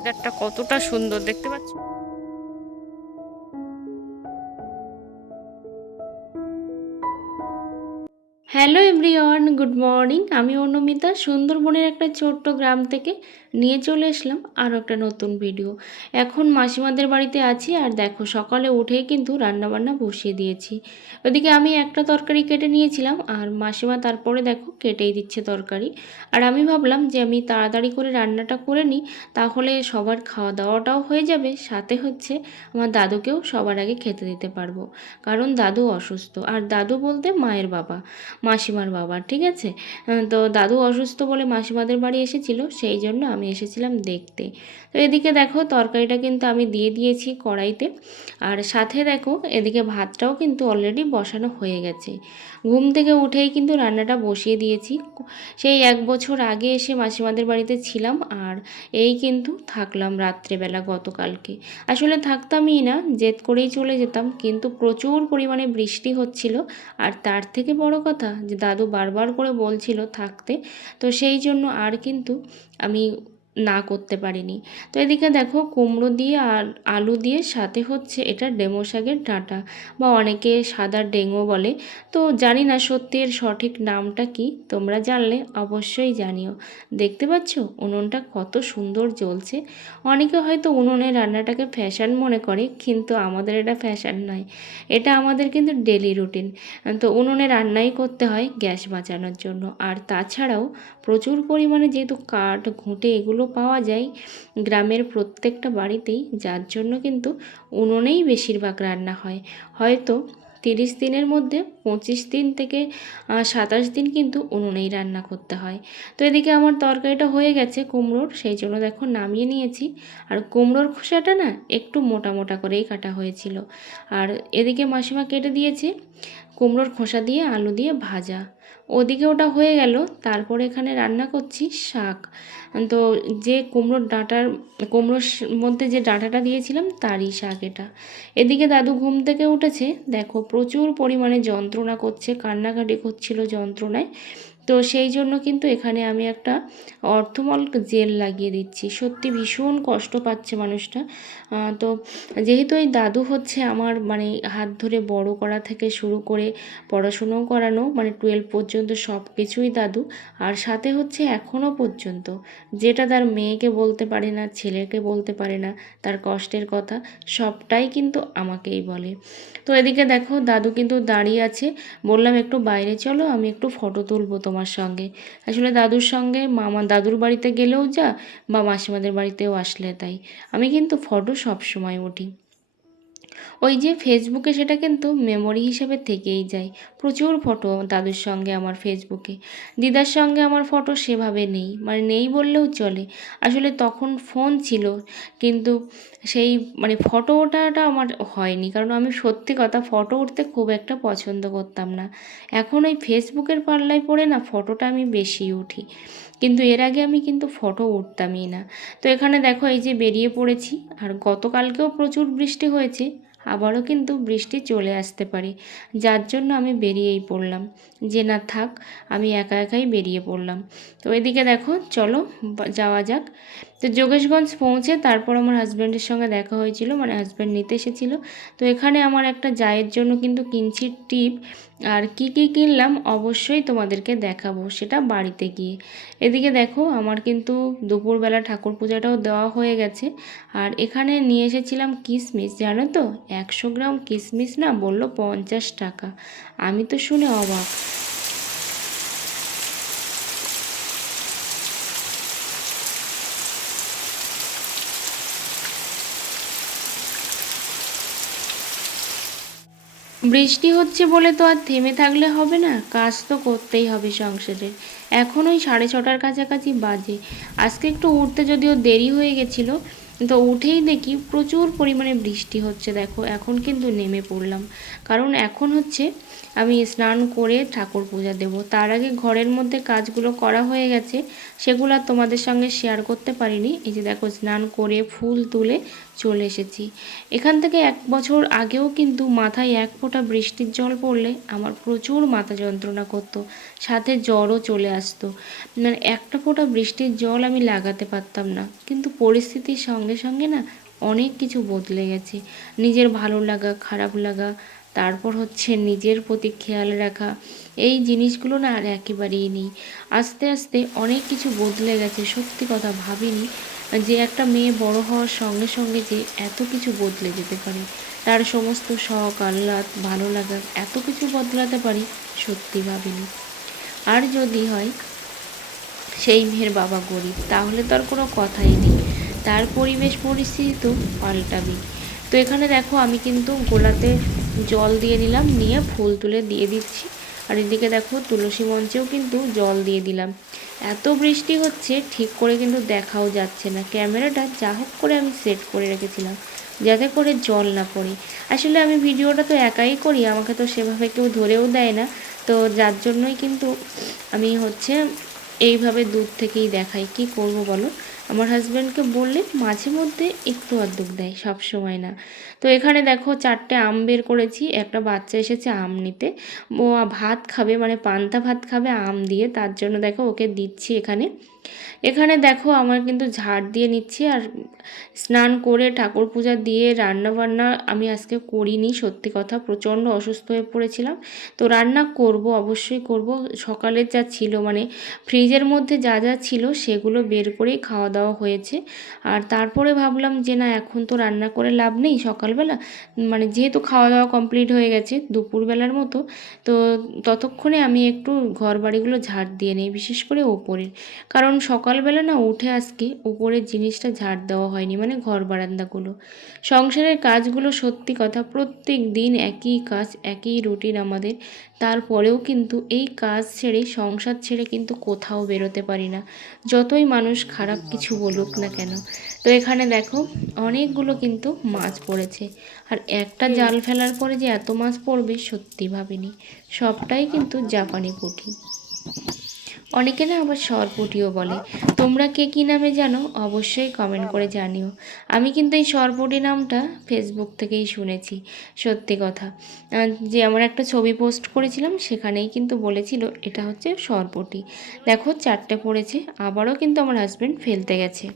ওয়েদারটা কতটা সুন্দর দেখতে পাচ্ছ? Hello everyone, good morning. আমি অনুমিতা সুন্দরবনের একটা ছোট্ট গ্রাম থেকে নিয়ে চলে এসলাম আরও একটা নতুন ভিডিও এখন মাসিমাদের বাড়িতে আছি আর দেখো সকালে উঠেই কিন্তু রান্নাবান্না বসিয়ে দিয়েছি। ওদিকে আমি একটা তরকারি কেটে নিয়েছিলাম আর মাসিমা তারপরে দেখো কেটেই দিচ্ছে তরকারি। আর আমি ভাবলাম যে আমি তাড়াতাড়ি করে রান্নাটা করে নিই, তাহলে সবার খাওয়া দাওয়াটাও হয়ে যাবে, সাথে হচ্ছে আমার দাদুকেও সবার আগে খেতে দিতে পারব। কারণ দাদু অসুস্থ, আর দাদু বলতে মায়ের বাবা। মাসিমার বাবা, ঠিক আছে? তো দাদু অসুস্থ বলে মাসিমাদের বাড়ি এসেছিল, সেই জন্য আমি এসেছিলাম দেখতে। তো এদিকে দেখো, তরকারিটা কিন্তু আমি দিয়ে দিয়েছি কড়াইতে। আর সাথে দেখো, এদিকে ভাতটাও কিন্তু অলরেডি বসানো হয়ে গেছে। ঘুম থেকে উঠেই কিন্তু রান্নাটা বসিয়ে দিয়েছি। সেই এক বছর আগে এসে মাসিমাদের বাড়িতে ছিলাম, আর এই কিন্তু থাকলাম রাত্রেবেলা গতকালকে। আসলে থাকতামই না, জেদ করেই চলে যেতাম, কিন্তু প্রচুর পরিমাণে বৃষ্টি হচ্ছিল, আর তার থেকে বড় কথা যে দাদু বারবার করে বলছিল থাকতে। তো সেই জন্য আর কিন্তু আমি না করতে পারিনি। তো এদিকে দেখো কুমড়ো দিয়ে আর আলু দিয়ে সাথে হচ্ছে এটা ডেমো শাকের ডাঁটা বা অনেকে সাদা ডেঙো বলে। তো জানি না সত্যি এর সঠিক নামটা কি, তোমরা জানলে অবশ্যই জানিও। দেখতে পাচ্ছ উনুনটা কত সুন্দর জ্বলছে। অনেকে হয়তো উনুনে রান্নাটাকে ফ্যাশন মনে করে, কিন্তু আমাদের এটা ফ্যাশন নয়। এটা আমাদের কিন্তু ডেলি রুটিন। তো উনুনে রান্নাই করতে হয় গ্যাস বাঁচানোর জন্য। আর তাছাড়াও প্রচুর পরিমাণে যেহেতু কাঠ, ঘুঁটে এগুলো পাওয়া যায় গ্রামের প্রত্যেকটা বাড়িতেই, যার জন্য কিন্তু উনুনেই বেশিরভাগ রান্না হয়। হয়তো তিরিশ দিনের মধ্যে পঁচিশ দিন থেকে সাতাশ দিন কিন্তু উনুনেই রান্না করতে হয়। তো এদিকে আমার তরকারিটা হয়ে গেছে কুমড়োর, সেই জন্য দেখো নামিয়ে নিয়েছি। আর কুমড়োর খোসাটা না একটু মোটা মোটা করেই কাটা হয়েছিল। আর এদিকে মাসিমা কেটে দিয়েছে। কুমড়োর খোসা দিয়ে, আলু দিয়ে ভাজা। ওদিকে ওটা হয়ে গেল, তারপরে এখানে রান্না করছি শাক। তো যে কুমড়োর ডাঁটার, কুমড়োর মধ্যে যে ডাঁটাটা দিয়েছিলাম তারই শাক এটা। এদিকে দাদু ঘুম থেকে উঠেছে, দেখো প্রচুর পরিমাণে যন্ত্রণা করছে, কান্নাকাটি করছিল যন্ত্রণায়। তো সেই জন্য কিন্তু এখানে আমি একটা অর্থমল জেল লাগিয়ে দিচ্ছি। সত্যি ভীষণ কষ্ট পাচ্ছে মানুষটা। তো যেহেতু এই দাদু হচ্ছে আমার মানে হাত ধরে বড় করা থেকে শুরু করে পড়াশুনোও করানো মানে টুয়েলভ পর্যন্ত সব কিছুই দাদু। আর সাথে হচ্ছে এখনও পর্যন্ত যেটা তার মেয়েকে বলতে পারে না, ছেলেকে বলতে পারে না, তার কষ্টের কথা, সবটাই কিন্তু আমাকেই বলে। তো এদিকে দেখো দাদু কিন্তু দাঁড়িয়ে আছে। বললাম, একটু বাইরে চলো, আমি একটু ফটো তুলবো তোমার সঙ্গে। আসলে দাদুর সঙ্গে মামা দাদুর বাড়িতে গেলেও যা বা মাসিমাদের বাড়িতেও আসলে তাই। আমি কিন্তু ফটো সবসময় উঠি। ওই যে ফেসবুকে সেটা কিন্তু মেমোরি হিসেবে থেকেই যায়। প্রচুর ফটো দাদুর সঙ্গে আমার ফেসবুকে দিদার সঙ্গে আমার ফটো সেভাবে নেই মানে নেই বললেও চলে। আসলে তখন ফোন ছিল, কিন্তু সেই মানে ফটো ওঠাটা আমার হয়নি, কারণ আমি সত্যি কথা ফটো উঠতে খুব একটা পছন্দ করতাম না। এখন ওই ফেসবুকের পাল্লায় পড়ে না ফটোটা আমি বেশি উঠি, কিন্তু এর আগে আমি কিন্তু ফটো উঠতামই না। তো এখানে দেখো এই যে বেরিয়ে পড়েছি, আর গতকালকেও প্রচুর বৃষ্টি হয়েছে। আবারও কিন্তু বৃষ্টি চলে আসতে পারে। যার জন্য আমি বেরিয়েই পড়লাম। যে না থাক, আমি একা একাই বেরিয়ে পড়লাম। তো এদিকে দেখো, চলো যাওয়া যাক। তো যোগেশগঞ্জ পৌঁছে তারপর আমার হাজব্যান্ডের সঙ্গে দেখা হয়েছিল মানে হাজব্যান্ড নিতে এসেছিল। তো এখানে আমার একটা জায়ের জন্য কিন্তু কিনছি টিপ আর কি কি কিনলাম অবশ্যই তোমাদেরকে দেখাবো, সেটা বাড়িতে গিয়ে। এদিকে দেখো, আমার কিন্তু দুপুরবেলা ঠাকুর পূজাটাও দেওয়া হয়ে গেছে। আর এখানে নিয়ে এসেছিলাম কিশমিশ জানো তো? একশো গ্রাম কিশমিশ না বলল পঞ্চাশ টাকা। আমি তো শুনে অবাক। বৃষ্টি হচ্ছে বলে তো আর থেমে থাকলে হবে না, কাজ তো করতেই হবে সংসারের এখন ওই সাড়ে ছটার কাছাকাছি বাজে। আজকে একটু উঠতে যদিও দেরি হয়ে গেছিল তো উঠেই দেখি প্রচুর পরিমাণে বৃষ্টি হচ্ছে, দেখো, এখন কিন্তু নেমে পড়লাম। কারণ এখন হচ্ছে আমি স্নান করে ঠাকুর পূজা দেব। তার আগে ঘরের মধ্যে কাজগুলো করা হয়ে গেছে, সেগুলো আর তোমাদের সঙ্গে শেয়ার করতে পারিনি। এই যে দেখো, স্নান করে ফুল তুলে চলে এসেছি। এখান থেকে এক বছর আগেও কিন্তু মাথায় এক ফোঁটা বৃষ্টির জল পড়লে আমার প্রচুর মাথা যন্ত্রণা করতো, সাথে জ্বরও চলে আসতো। মানে একটা ফোঁটা বৃষ্টির জল আমি লাগাতে পারতাম না। কিন্তু পরিস্থিতির সঙ্গে সঙ্গে সঙ্গে না অনেক কিছু বদলে গেছে। নিজের ভালো লাগা, খারাপ লাগা, তারপর হচ্ছে নিজের প্রতি খেয়াল রাখা, এই জিনিসগুলো না আর একেবারেই নেই। আস্তে আস্তে অনেক কিছু বদলে গেছে, সত্যি কথা ভাবিনি যে একটা মেয়ে বড় হওয়ার সঙ্গে সঙ্গে যে এত কিছু বদলে যেতে পারে। তার সমস্ত শখ, আহ্লাদ, ভালো লাগা এত কিছু বদলাতে পারি, সত্যি ভাবিনি। আর যদি হয়, সেই মেয়ের বাবা গরিব, তাহলে তো আর কোনো কথাই নেই। তার পরিবেশ পরিস্থিতি তো পাল্টাবি তো এখানে দেখো আমি কিন্তু গোলাতে জল দিয়ে নিলাম, নিয়ে ফুল তুলে দিয়ে দিচ্ছি। আর এদিকে দেখো তুলসী মঞ্চেও কিন্তু জল দিয়ে দিলাম। এত বৃষ্টি হচ্ছে, ঠিক করে কিন্তু দেখাও যাচ্ছে না। ক্যামেরাটা যা হোক করে আমি সেট করে রেখেছিলাম, যাতে করে জল না পড়ে। আসলে আমি ভিডিওটা তো একাই করি, আমাকে তো সেভাবে কেউ ধরেও দেয় না। তো যার জন্যই কিন্তু আমি হচ্ছে এইভাবে দূর থেকেই দেখাই। কি করব বলো? আমার হাজব্যান্ডকে বললে মাঝে মধ্যে একটু আধটুক দেয়, সব সময় না। তো এখানে দেখো চারটে আম বের করেছি, একটা বাচ্চা এসেছে আম নিতে। ও ভাত খাবে মানে পান্তা ভাত খাবে আম দিয়ে, তার জন্য দেখো ওকে দিচ্ছি এখানে। এখানে দেখো আমার কিন্তু ঝাড় দিয়ে নিচ্ছি আর স্নান করে ঠাকুর পূজা দিয়ে রান্না বান্না আমি আজকে করিনি, সত্যি কথা। প্রচণ্ড অসুস্থ হয়ে পড়েছিলাম। তো রান্না করব, অবশ্যই করব। সকালের যা ছিল মানে ফ্রিজের মধ্যে যা যা ছিল সেগুলো বের করেই খাওয়া দাওয়া হয়েছে। আর তারপরে ভাবলাম যে না, এখন তো রান্না করে লাভ নেই সকালবেলা। মানে যেহেতু খাওয়া দাওয়া কমপ্লিট হয়ে গেছে দুপুরবেলার মতো, তো ততক্ষণে আমি একটু ঘর বাড়িগুলো ঝাড় দিয়ে নিই, বিশেষ করে ওপরের কারণ সকালবেলা না উঠে আজকে উপরের জিনিসটা ঝাড় দেওয়া হয়নি মানে ঘর বারান্দাগুলো। সংসারের কাজগুলো সত্যি কথা প্রত্যেক দিন একই কাজ, একই রুটিন আমাদের। তারপরেও কিন্তু এই কাজ ছেড়ে সংসার ছেড়ে কিন্তু কোথাও বেরোতে পারি না। যতই মানুষ খারাপ কিছু বলুক না কেন। তো এখানে দেখো অনেকগুলো কিন্তু মাছ পড়েছে। আর একটা জাল ফেলার পরে যে এত মাছ পড়বে সত্যি ভাবিনি। সবটাই কিন্তু জাপানি পুঁটি। অনেকে না আবার সরপুটিও বলে। তোমরা কে কী নামে জানো? অবশ্যই কমেন্ট করে জানিও। আমি কিন্তু এই সরপুটি নামটা ফেসবুক থেকেই শুনেছি, সত্যি কথা। যে আমার একটা ছবি পোস্ট করেছিলাম, সেখানেই কিন্তু বলেছিল, এটা হচ্ছে সরপুটি। দেখো, চারটে পড়েছে, আবারও কিন্তু আমার হাজব্যান্ড ফেলতে গেছে।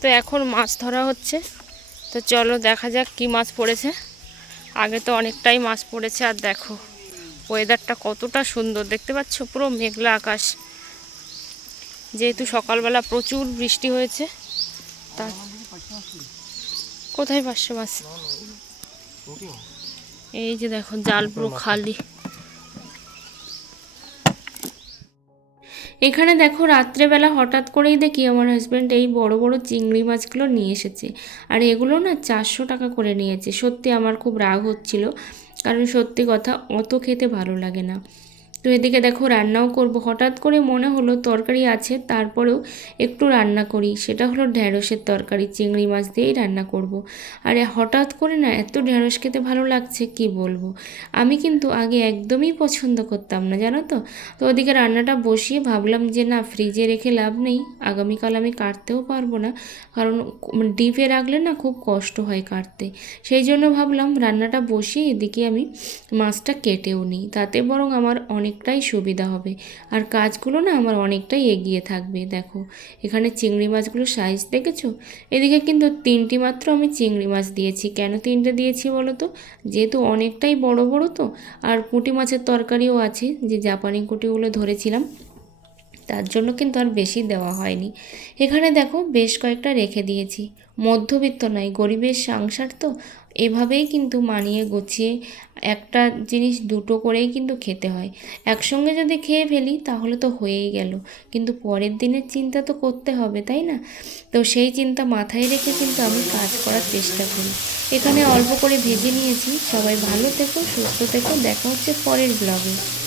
তো এখন মাছ ধরা হচ্ছে। তো চলো দেখা যাক কি মাছ পড়েছে। আগে তো অনেকটাই মাছ পড়েছে, আর দেখো। ওয়েদারটা কতটা সুন্দর। দেখতে পাচ্ছ পুরো মেঘলা আকাশ। যেহেতু সকালবেলা প্রচুর বৃষ্টি হয়েছে, তা কোথায় পাঁচশো মাছ? এই যে দেখো, জাল পুরো খালি। এখানে দেখো, রাত্রেবেলা হঠাৎ করেই দেখি আমার হাজব্যান্ড এই বড় বড় চিংড়ি মাছগুলো নিয়ে এসেছে। আর এগুলো না চারশো টাকা করে নিয়েছে। সত্যি আমার খুব রাগ হচ্ছিল। কারণ সত্যি কথা অত খেতে ভালো লাগে না। তো এদিকে দেখো, রান্নাও করব। হঠাৎ করে মনে হলো তরকারি আছে, তারপরেও একটু রান্না করি। সেটা হলো ঢ্যাঁড়সের তরকারি, চিংড়ি মাছ দিয়েই রান্না করব। আর হঠাৎ করে না, এত ঢ্যাঁড়স খেতে ভালো লাগছে, কি বলব? আমি কিন্তু আগে একদমই পছন্দ করতাম না, জানো তো? তো ওদিকে রান্নাটা বসিয়ে ভাবলাম যে, না, ফ্রিজে রেখে লাভ নেই। আগামীকাল আমি কাটতেও পারব না, কারণ ডিপে রাখলে না খুব কষ্ট হয় কাটতে। সেই জন্য ভাবলাম রান্নাটা বসিয়ে এদিকে আমি মাছটা কেটেও নিই। তাতে বরং আমার অনেকটাই সুবিধা হবে। আর কাজগুলো না আমার অনেকটাই এগিয়ে থাকবে, দেখো। এখানে চিংড়ি মাছগুলো সাইজ দেখেছ? এদিকে কিন্তু তিনটি মাত্র আমি চিংড়ি মাছ দিয়েছি। কেন তিনটে দিয়েছি বলো তো? যেহেতু অনেকটাই বড় বড় তো। আর পুঁটি মাছের তরকারিও আছে, যে জাপানি কুটিগুলো ধরেছিলাম। তার জন্য কিন্তু আর বেশি দেওয়া হয়নি। এখানে দেখো বেশ কয়েকটা রেখে দিয়েছি। মধ্যবিত্ত নয়, গরিবের সংসার তো। এভাবেই কিন্তু মানিয়ে গুছিয়ে একটা জিনিস দুটো করেই কিন্তু খেতে হয়। একসঙ্গে যদি খেয়ে ফেলি, তাহলে তো হয়েই গেল। কিন্তু পরের দিনের চিন্তা তো করতে হবে, তাই না? তো সেই চিন্তা মাথায় রেখে কিন্তু আমি কাজ করার চেষ্টা করি। এখানে অল্প করে ভেজে নিয়েছি। সবাই ভালো থেকো, সুস্থ থেকো। দেখা হচ্ছে পরের ব্লগে